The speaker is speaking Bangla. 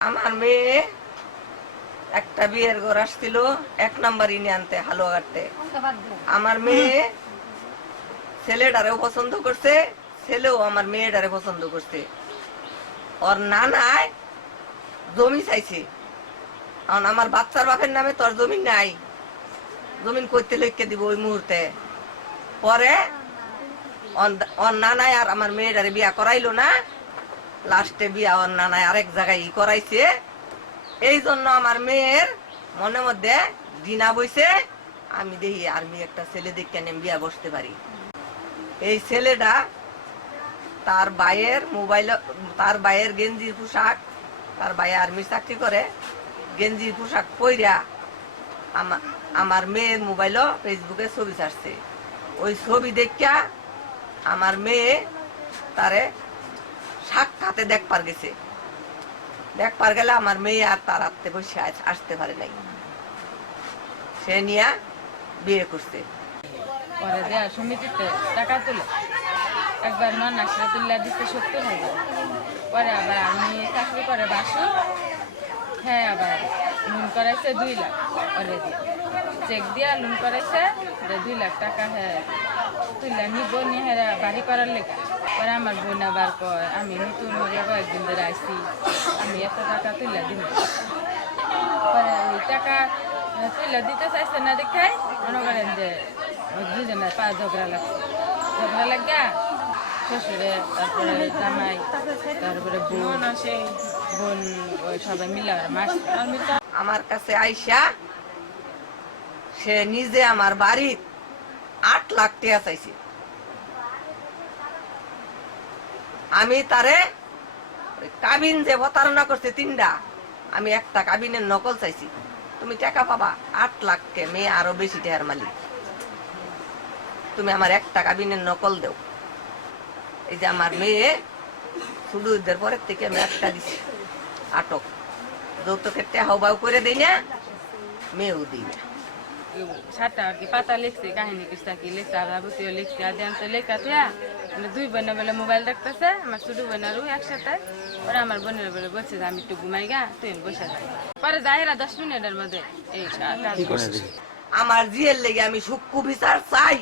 আমার মেয়ে একটা বিয়ের ঘর আসছিল, এক নাম্বার ইনি আনতে হালুয়া কাটতে আমার মেয়ে ছেলেটারেও পছন্দ করছে, ছেলেও আমার মেয়েটারে পছন্দ করছে। ওর নানায় জমি চাইছে। কারণ আমার বাচ্চার বাপের নামে তোর জমি নাই। জমিন করতে লিখে দিব ওই মুহূর্তে। পরে ওর নানায় আর আমার মেয়েটারে বিয়া করাইলো না। লাস্টে বিয়া ওর নানায় আরেক জায়গায় ই করাইছে। এই জন্য আমার মেয়ের মনে মধ্যে দিনা বইছে। আমি দেখি আর্মি একটা ছেলে দেখে আমি বিয়া বসতে পারি। এই ছেলেটা তার ভাইয়ের মোবাইল, তার ভাইয়ের গেঞ্জির পোশাক, তার ভাই আর্মি চাকরি করে, গেঞ্জির পোশাক পইরা আমা- আমার মেয়ের মোবাইলও ফেসবুকে ছবি ছাড়ছে। ওই ছবি দেখা আমার মেয়ে তারে সাক্ষাতে দেখবার গেছে। দেখ পার গেলে আমার মেয়ে আর তার আত্মে বসে আসতে পারে নাই। সে নিয়ে বিয়ে করছে। পরে একবার মা আসলে তুলে। দিতে সত্তর হাজার। পরে আবার আমি চাকরি করে বাসু হ্যাঁ আবার লোন করাইছে দুই লাখ অলরেডি চেক দিয়া লোন করাইছে দুই লাখ টাকা হ্যাঁ তুলে নিব নিয়ে হ্যাঁ বাড়ি করার লেগে। পরে আমার বোন আবার কয়, আমি নতুন কয়েকদিন ধরে আইসি আমি এত টাকা তুলে দিব? পরে ওই টাকা তুলে দিতে চাইছে না দেখাই, মনে করেন যে দুজনের পা ঝগড়া লাগছে। ঝগড়া লাগা শ্বশুরে, তারপরে জামাই, তারপরে বোন বোন সবাই মিলে আমি আমার কাছে আইসা, সে নিজে আমার বাড়ির আট লাখ চাইছে। আমি তারে কাবিন যে প্রতারণা করছে তিনটা, আমি একটা কাবিনের নকল চাইছি। তুমি টাকা পাবা, আট লাখ কে মেয়ে আরও বেশি টাকার মালিক। তুমি আমার একটা কাবিনের নকল দেও। এই যে আমার মেয়ে শুধু ঈদের পরের থেকে আমি একটা দিছি। আটক। যৌতুকের বাউ করে দেই না মেয়েও দিই না। সাতটা আর কি পাতা লিখছে কাহিনী কি লিখছে আবৃত্তিও লিখছে আদি আনতে লেখা থিয়া মানে দুই বোনের বেলা মোবাইল দেখতেছে আমার ছোট একসাথে। পরে আমার বোনের বেলা বলছে যে আমি একটু ঘুমাই গা তুই বসে থাক। পরে যাহেরা দশ মিনিটের মধ্যে। এই আমার জিয়ের লেগে আমি সূক্ষ্ম বিচার চাই।